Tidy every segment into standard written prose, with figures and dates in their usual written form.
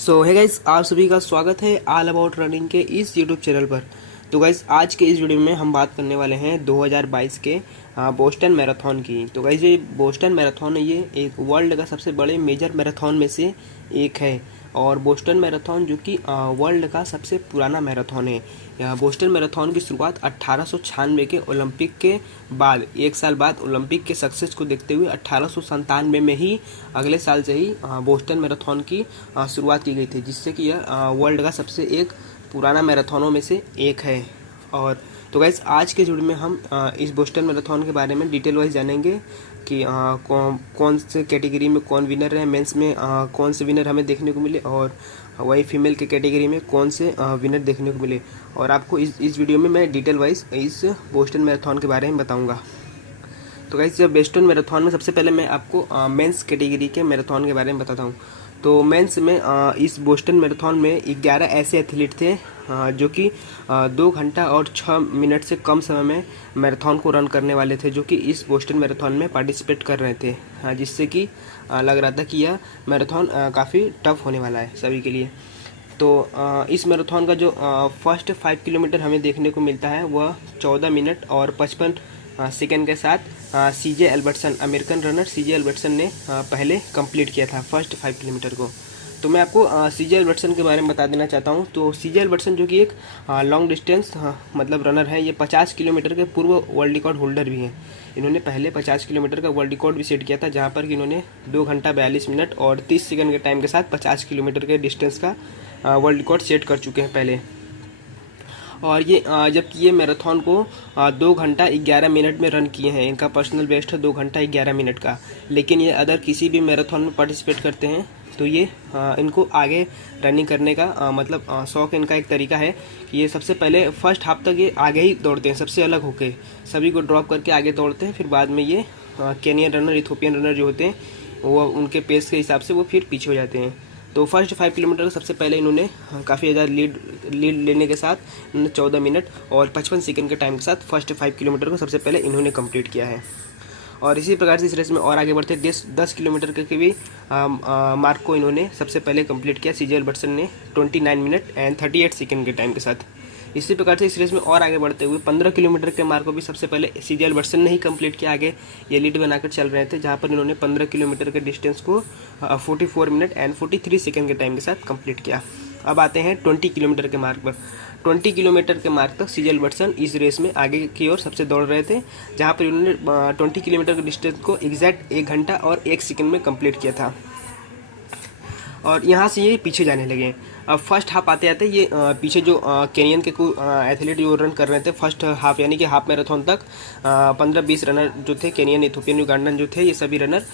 सो है गाइस, आप सभी का स्वागत है ऑल अबाउट रनिंग के इस यूट्यूब चैनल पर। तो गाइस, आज के इस वीडियो में हम बात करने वाले हैं 2022 के बोस्टन मैराथन की। तो गाइस, ये बोस्टन मैराथन है, ये एक वर्ल्ड का सबसे बड़े मेजर मैराथन में से एक है। और बोस्टन मैराथन जो कि वर्ल्ड का सबसे पुराना मैराथन है। बोस्टन मैराथन की शुरुआत 1896 के ओलंपिक के बाद, एक साल बाद ओलंपिक के सक्सेस को देखते हुए 1897 में ही, अगले साल से ही बोस्टन मैराथन की शुरुआत की गई थी, जिससे कि यह वर्ल्ड का सबसे एक पुराना मैराथनों में से एक है। और तो गाइस, आज के वीडियो में हम इस बोस्टन मैराथन के बारे में डिटेल वाइज जानेंगे कि कौन से कैटेगरी में कौन विनर है, मेंस में कौन से विनर हमें देखने को मिले, और वही फीमेल के कैटेगरी में कौन से विनर देखने को मिले। और आपको इस वीडियो में मैं डिटेल वाइज इस बोस्टन मैराथन के बारे में बताऊंगा। तो गाइस, जब बोस्टन मैराथन में सबसे पहले मैं आपको मेंस कैटेगरी के मैराथन के बारे में बताता हूँ। तो मेंस में इस बोस्टन मैराथन में 11 ऐसे एथलीट थे जो कि 2 घंटा और 6 मिनट से कम समय में मैराथन को रन करने वाले थे, जो कि इस बोस्टन मैराथन में पार्टिसिपेट कर रहे थे। जिससे कि लग रहा था कि यह मैराथन काफ़ी टफ होने वाला है सभी के लिए। तो इस मैराथन का जो फर्स्ट 5 किलोमीटर हमें देखने को मिलता है वह 14 मिनट और 55 सेकेंड के साथ सीजे एल्बर्टसन, अमेरिकन रनर सीजे एल्बर्टसन ने पहले कंप्लीट किया था फर्स्ट 5 किलोमीटर को। तो मैं आपको सीजे एल्बर्टसन के बारे में बता देना चाहता हूँ। तो सीजे एल्बर्टसन जो कि एक लॉन्ग डिस्टेंस मतलब रनर है, ये 50 किलोमीटर के पूर्व वर्ल्ड रिकॉर्ड होल्डर भी हैं। इन्होंने पहले 50 किलोमीटर का वर्ल्ड रिकॉर्ड भी सेट किया था, जहाँ पर कि इन्होंने 2 घंटा 42 मिनट और 30 सेकंड के टाइम के साथ 50 किलोमीटर के डिस्टेंस का वर्ल्ड रिकॉर्ड सेट कर चुके हैं पहले। और ये जबकि ये मैराथन को 2 घंटा 11 मिनट में रन किए हैं। इनका पर्सनल बेस्ट है 2 घंटा 11 मिनट का। लेकिन ये अदर किसी भी मैराथन में पार्टिसिपेट करते हैं तो ये इनको आगे रनिंग करने का मतलब शौक, इनका एक तरीका है कि ये सबसे पहले फर्स्ट हाफ तक ये आगे ही दौड़ते हैं, सबसे अलग होके सभी को ड्रॉप करके आगे दौड़ते हैं। फिर बाद में ये केनियन रनर, इथोपियन रनर जो होते हैं वो उनके पेस के हिसाब से वो फिर पीछे हो जाते हैं। तो फर्स्ट 5 किलोमीटर का सबसे पहले इन्होंने काफ़ी ज़्यादा लीड लेने के साथ इन्होंने 14 मिनट और 55 सेकंड के टाइम के साथ फर्स्ट 5 किलोमीटर को सबसे पहले इन्होंने कंप्लीट किया है। और इसी प्रकार से इस रेस में और आगे बढ़ते 10 किलोमीटर के भी मार्क को इन्होंने सबसे पहले कंप्लीट किया सीजे एल्बर्टसन ने 29 मिनट एंड 38 सेकंड के टाइम के साथ। इसी प्रकार से इस रेस में और आगे बढ़ते हुए 15 किलोमीटर के मार्क को भी सबसे पहले सीजे एल्बर्टसन ने ही कंप्लीट किया। आगे ये लीड बनाकर चल रहे थे, जहां पर इन्होंने 15 किलोमीटर के डिस्टेंस को 44 मिनट एंड 43 सेकंड के टाइम के साथ कंप्लीट किया। अब आते हैं 20 किलोमीटर के मार्क पर। 20 किलोमीटर के मार्क तक सीजे एल्बर्टसन इस रेस में आगे की ओर सबसे दौड़ रहे थे, जहाँ पर इन्होंने 20 किलोमीटर के डिस्टेंस को एग्जैक्ट 1 घंटा और 1 सेकंड में कंप्लीट किया था। और यहाँ से ये पीछे जाने लगे। अब फर्स्ट हाफ आते आते ये पीछे जो केनियन के कुछ एथलीट जो रन कर रहे थे फर्स्ट हाफ, यानी कि हाफ मैराथन तक 15-20 रनर जो थे, केनियन, इथोपियन, युगांडन जो थे, ये सभी रनर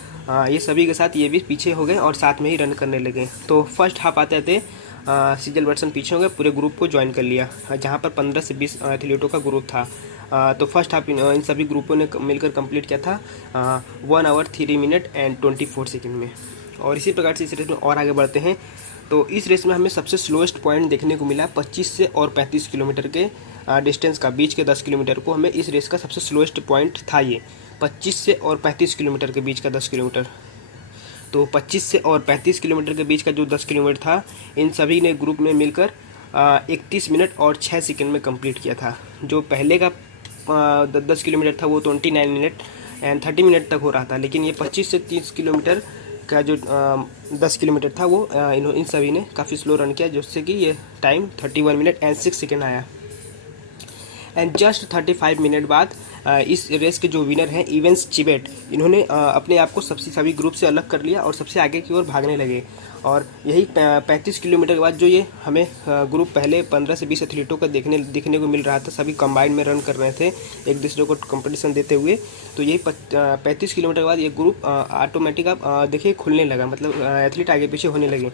ये सभी के साथ ये भी पीछे हो गए और साथ में ही रन करने लगे। तो फर्स्ट हाफ आते आते सीजे एल्बर्टसन पीछे हो गए, पूरे ग्रुप को ज्वाइन कर लिया, जहाँ पर 15 से 20 एथलीटों का ग्रुप था। तो फर्स्ट हाफ इन सभी ग्रुपों ने मिलकर कंप्लीट किया था 1 आवर 3 मिनट एंड 24 सेकेंड में। और इसी प्रकार से इस रेस में और आगे बढ़ते हैं। तो इस रेस में हमें सबसे स्लोएस्ट पॉइंट देखने को मिला 25 से और 35 किलोमीटर के डिस्टेंस का। बीच के 10 किलोमीटर को हमें इस रेस का सबसे स्लोएस्ट पॉइंट था ये 25 से और 35 किलोमीटर के बीच का 10 किलोमीटर। तो 25 से और 35 किलोमीटर के बीच का जो 10 किलोमीटर था, इन सभी ने ग्रुप में मिलकर 31 मिनट और 6 सेकंड में कंप्लीट किया था। जो पहले का 10 किलोमीटर था वो 29 मिनट एंड 30 मिनट तक हो रहा था, लेकिन ये 25 से 30 किलोमीटर का जो 10 किलोमीटर था वो इन सभी ने काफ़ी स्लो रन किया, जिससे कि ये टाइम 31 मिनट एंड 6 सेकेंड आया। एंड जस्ट 35 मिनट बाद इस रेस के जो विनर हैं इवेंस चिबेट, इन्होंने अपने आप को सभी ग्रुप से अलग कर लिया और सबसे आगे की ओर भागने लगे। और यही 35 किलोमीटर के बाद जो ये हमें ग्रुप पहले 15 से 20 एथलीटों का दिखने को मिल रहा था, सभी कंबाइन में रन कर रहे थे एक दूसरे को कंपटीशन देते हुए। तो यही 35 किलोमीटर के बाद ये ग्रुप ऑटोमेटिक आप देखिए खुलने लगा, मतलब एथलीट आगे पीछे होने लगे।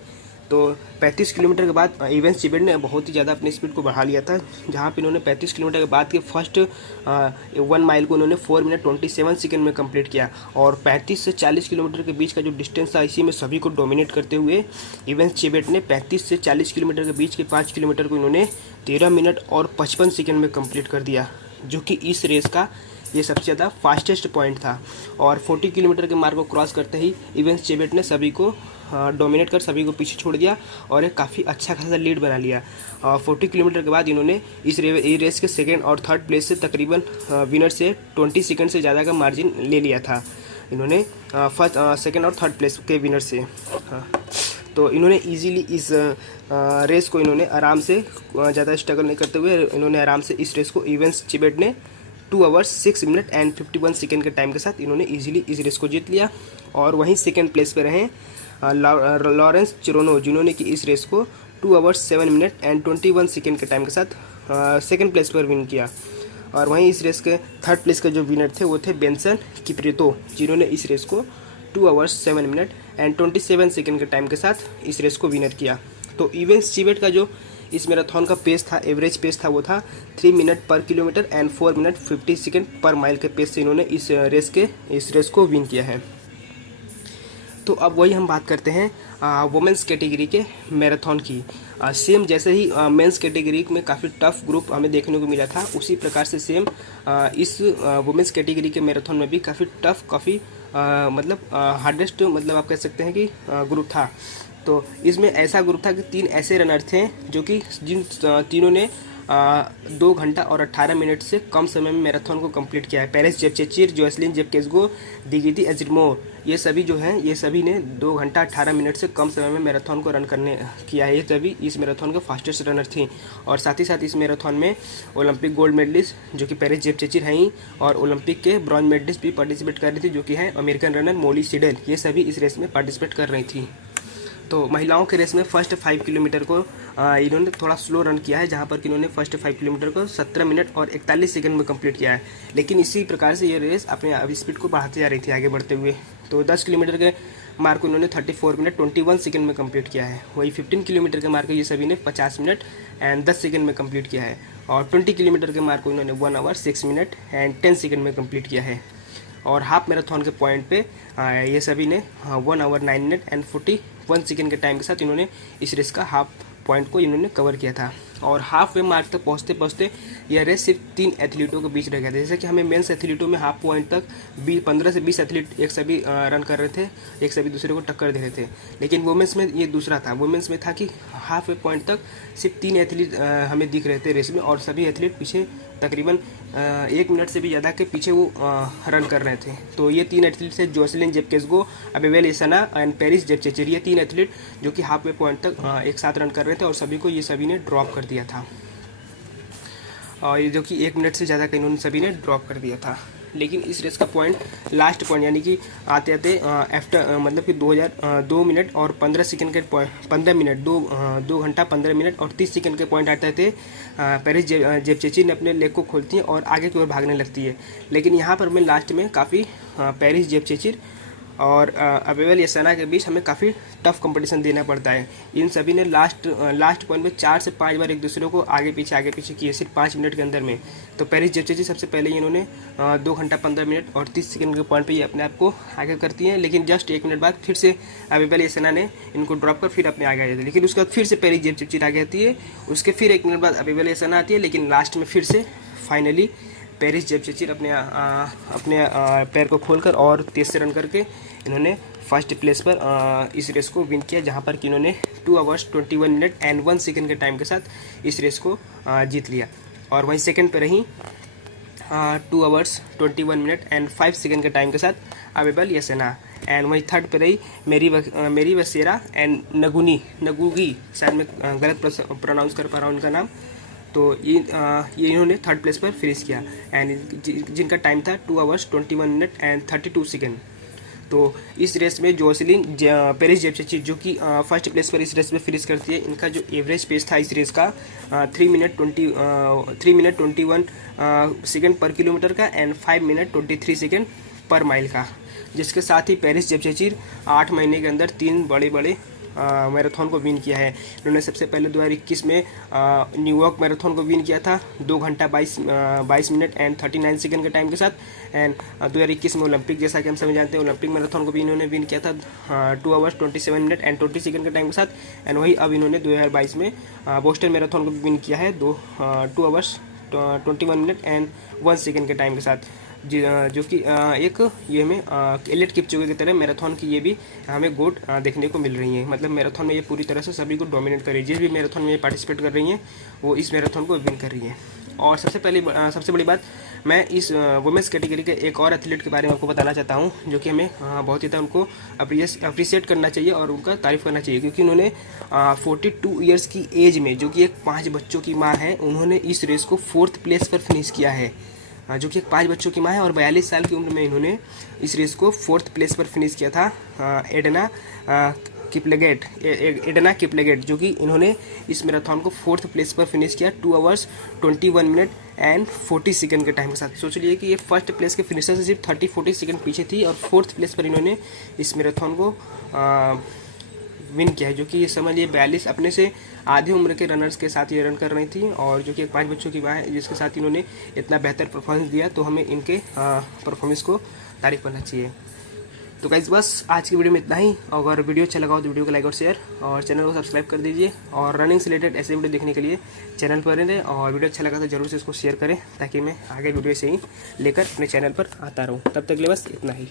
तो 35 किलोमीटर के बाद इवेंस चिबेट ने बहुत ही ज़्यादा अपनी स्पीड को बढ़ा लिया था, जहाँ पे इन्होंने 35 किलोमीटर के बाद के फर्स्ट 1 माइल को इन्होंने 4 मिनट 27 सेकंड में कंप्लीट किया। और 35 से 40 किलोमीटर के बीच का जो डिस्टेंस था, इसी में सभी को डोमिनेट करते हुए इवेंस चिबेट ने 35 से 40 किलोमीटर के बीच के 5 किलोमीटर को इन्होंने 13 मिनट और 55 सेकेंड में कंप्लीट कर दिया, जो कि इस रेस का ये सबसे ज़्यादा फास्टेस्ट पॉइंट था। और 40 किलोमीटर के मार्क को क्रॉस करते ही इवेंस चिबेट ने सभी को डोमिनेट कर सभी को पीछे छोड़ दिया और एक काफ़ी अच्छा खासा लीड बना लिया। 40 किलोमीटर के बाद इन्होंने इस रेस के सेकेंड और थर्ड प्लेस से तकरीबन विनर से 20 सेकंड से ज़्यादा का मार्जिन ले लिया था इन्होंने फर्स्ट सेकेंड और थर्ड प्लेस के विनर से। तो इन्होंने इजीली इस रेस को इन्होंने आराम से ज़्यादा स्ट्रगल नहीं करते हुए इन्होंने आराम से इस रेस को इवेंस चिबेट ने 2 आवर्स 6 मिनट एंड 51 सेकेंड के टाइम के साथ इन्होंने इजीली इस रेस को जीत लिया। और वहीं सेकेंड प्लेस पे रहे लॉरेंस चिरोनो, जिन्होंने कि इस रेस को 2 आवर्स 7 मिनट एंड 21 सेकेंड के टाइम के साथ सेकेंड प्लेस पर विन किया। और वहीं इस रेस के थर्ड प्लेस के जो विनर थे वो थे बेंसन किप्रितो, जिन्होंने इस रेस को 2 आवर्स 7 मिनट एंड 27 सेकेंड के टाइम के साथ इस रेस को विनर किया। तो इवेंस चिबेट का जो इस मैराथन का पेस था, एवरेज पेस था, वो था 3 मिनट पर kilometre and 4 minute 50 second per mile के पेस से इन्होंने इस रेस को विन किया है। तो अब वही हम बात करते हैं वुमेंस कैटेगरी के मैराथन की। सेम जैसे ही मेंस कैटेगरी में काफ़ी टफ ग्रुप हमें देखने को मिला था, उसी प्रकार से सेम इस वुमेंस कैटेगरी के मैराथन में भी काफ़ी टफ, काफ़ी मतलब हार्डेस्ट, मतलब आप कह सकते हैं कि ग्रुप था। तो इसमें ऐसा ग्रुप था कि 3 ऐसे रनर थे जो कि जिन तीनों ने 2 घंटा और 18 मिनट से कम समय में मैराथन को कंप्लीट किया है। पेरेस जेप्चेचिर, जोसेलिन जेपकेसगो, दिगिती एजिरमो, ये सभी जो हैं ये सभी ने 2 घंटा 18 मिनट से कम समय में मैराथन को रन करने किया है। ये सभी इस मैराथन के फास्टेस्ट रनर थी। और साथ ही साथ इस मैराथन में ओलंपिक गोल्ड मेडलिस्ट जो कि पेरेस जेप्चेचिर हैं और ओलंपिक के ब्रॉन्ज मेडलिस्ट भी पार्टिसिपेट कर रही थी, जो कि हैं अमेरिकन रनर मोली सिडेल। ये सभी इस रेस में पार्टिसिपेट कर रही थी। तो महिलाओं के रेस में फर्स्ट 5 किलोमीटर को इन्होंने थोड़ा स्लो रन किया है, जहां पर कि इन्होंने फर्स्ट 5 किलोमीटर को 17 मिनट और 41 सेकंड में कंप्लीट किया है। लेकिन इसी प्रकार से ये रेस अपने स्पीड को बढ़ाती जा रही थी आगे बढ़ते हुए। तो 10 किलोमीटर के मार्क को इन्होंने 34 मिनट 21 सेकंड में कंप्लीट किया है। वही 15 किलोमीटर के मार्क को ये सभी ने 50 मिनट एंड 10 सेकंड में कंप्लीट किया है। और 20 किलोमीटर के मार्क को इन्होंने 1 आवर 6 मिनट एंड 10 सेकंड में कंप्लीट किया है। और हाफ मैराथन के पॉइंट पे ये सभी ने 1 आवर 9 मिनट एंड 41 सेकेंड के टाइम के साथ इन्होंने इस रेस का हाफ पॉइंट को इन्होंने कवर किया था। और हाफ वे मार्क तक पहुंचते पहुंचते यह रेस सिर्फ 3 एथलीटों के बीच रह गया था। जैसे कि हमें मेंस एथलीटों में हाफ पॉइंट तक 15 से 20 एथलीट एक सभी रन कर रहे थे, एक सभी दूसरे को टक्कर दे रहे थे। लेकिन वुमेंस में ये दूसरा था। वुमेंस में था कि हाफ वे पॉइंट तक सिर्फ 3 एथलीट हमें दिख रहे थे रेस में, और सभी एथलीट पीछे तकरीबन 1 मिनट से भी ज़्यादा के पीछे वो रन कर रहे थे। तो ये 3 एथलीट थे, जोसेलिन जेपकेसगो, अबेवेल एसना एंड पेरिस जेप्चेचिर। ये 3 एथलीट जो कि हाफ वे पॉइंट तक एक साथ रन कर रहे थे और सभी को ये सभी ने ड्रॉप कर दिया था। और ये जो कि 1 मिनट से ज़्यादा का इन्होंने सभी ने ड्रॉप कर दिया था। लेकिन इस रेस का पॉइंट, लास्ट पॉइंट यानी कि आते आते आफ्टर मतलब कि 2 मिनट और 15 सेकंड के 15 मिनट 2 घंटा 15 मिनट और 30 सेकंड के पॉइंट आते थे, पेरिस जेप्चेचिर ने अपने लेग को खोलती है और आगे की ओर भागने लगती है। लेकिन यहाँ पर मैं लास्ट में काफ़ी पेरिस जेप्चेचिर और अबेवेल एसना के बीच हमें काफ़ी टफ कंपटीशन देना पड़ता है। इन सभी ने लास्ट पॉइंट में 4 से 5 बार एक दूसरे को आगे पीछे किए, सिर्फ 5 मिनट के अंदर में। तो पेरिस जेप्चेचिर सबसे पहले इन्होंने 2 घंटा 15 मिनट और 30 सेकंड के पॉइंट पे ये अपने आप को आगे करती हैं। लेकिन जस्ट 1 मिनट बाद फिर से अबेवेल एसना ने इनको ड्रॉप कर फिर अपने आगे आ जाती है। लेकिन उसके बाद फिर से पेरिस जेप्चेचिर आगे आती है, उसके फिर 1 मिनट बाद अबेवेल एसना आती है। लेकिन लास्ट में फिर से फाइनली पेरिस जेप्चेचिर अपने पैर को खोलकर और तेज से रन करके इन्होंने फर्स्ट प्लेस पर इस रेस को विन किया, जहां पर कि इन्होंने 2 आवर्स 21 मिनट एंड 1 सेकंड के टाइम के साथ इस रेस को जीत लिया। और वहीं सेकंड पे रही 2 आवर्स 21 मिनट एंड 5 सेकंड के टाइम के साथ अबेवेल एसना। एंड वहीं थर्ड पे रही मेरी वसेरा एंड नगुगी, शायद मैं गलत प्रोनाउंस कर पा रहा हूँ उनका नाम। तो ये इन्होंने थर्ड प्लेस पर फिनिश किया एंड जिनका टाइम था 2 आवर्स 21 मिनट एंड 32 सेकेंड। तो इस रेस में जोसेलिन पेरिस जेप्चेचिर जो कि फर्स्ट प्लेस पर इस रेस में फिनिश करती है, इनका जो एवरेज पेस था इस रेस का 3 मिनट 21 सेकेंड पर किलोमीटर का and 5 minute 23 second per mile का। जिसके साथ ही पेरिस जेप्चेचिर 8 महीने के अंदर 3 बड़े मैराथन को विन किया है। इन्होंने सबसे पहले 2021 में न्यूयॉर्क मैराथन को विन किया था 2 घंटा 22 मिनट एंड 39 सेकंड के टाइम के साथ। एंड 2021 में ओलंपिक, जैसा कि हम सभी जानते हैं, ओलंपिक मैराथन को भी इन्होंने विन किया था 2 आवर्स 27 मिनट एंड 20 सेकंड के टाइम के साथ। एंड वही अब इन्होंने 2022 में बोस्टन मैराथन को भी विन किया है 2 आवर्स 21 मिनट एंड 1 सेकंड के टाइम के साथ। जो कि एक ये हमें एलियट किपचोगे की तरह मैराथन की ये भी हमें गोट देखने को मिल रही है। मतलब मैराथन में ये पूरी तरह से सभी को डोमिनेट कर रही है। जिस भी मैराथन में ये पार्टिसिपेट कर रही हैं वो इस मैराथन को विन कर रही है। और सबसे बड़ी बात, मैं इस वुमेंस कैटेगरी के एक और एथलीट के बारे में आपको बताना चाहता हूँ, जो कि हमें बहुत ही ज़्यादा उनको अप्रिशिएट करना चाहिए और उनका तारीफ़ करना चाहिए, क्योंकि उन्होंने 42 ईयर्स की एज में, जो कि एक 5 बच्चों की माँ है, उन्होंने इस रेस को 4th प्लेस पर फिनिश किया है। जो कि एक 5 बच्चों की माँ है और 42 साल की उम्र में इन्होंने इस रेस को 4th प्लेस पर फिनिश किया था। एडना किपलेगेट, जो कि इन्होंने इस मैराथन को 4th प्लेस पर फिनिश किया 2 आवर्स 21 मिनट एंड 40 सेकंड के टाइम के साथ। सोच लिए कि ये फर्स्ट प्लेस के फिनिशर से सिर्फ 30-40 सेकंड पीछे थी और 4th प्लेस पर इन्होंने इस मैराथन को विन किया है। जो कि इस समय ये 42 अपने से आधी उम्र के रनर्स के साथ ये रन कर रही थी, और जो कि एक 5 बच्चों की माँ है जिसके साथ इन्होंने इतना बेहतर परफॉर्मेंस दिया, तो हमें इनके परफॉर्मेंस को तारीफ करना चाहिए। तो गाइस बस आज की वीडियो में इतना ही। अगर वीडियो अच्छा लगा हो तो वीडियो को लाइक और शेयर और चैनल को सब्सक्राइब कर दीजिए। और रनिंग से रिलेटेड ऐसे वीडियो देखने के लिए चैनल पर रहें, और वीडियो अच्छा लगा तो जरूर से इसको शेयर करें, ताकि मैं आगे वीडियो से ही लेकर अपने चैनल पर आता रहूँ। तब तक के लिए बस इतना ही।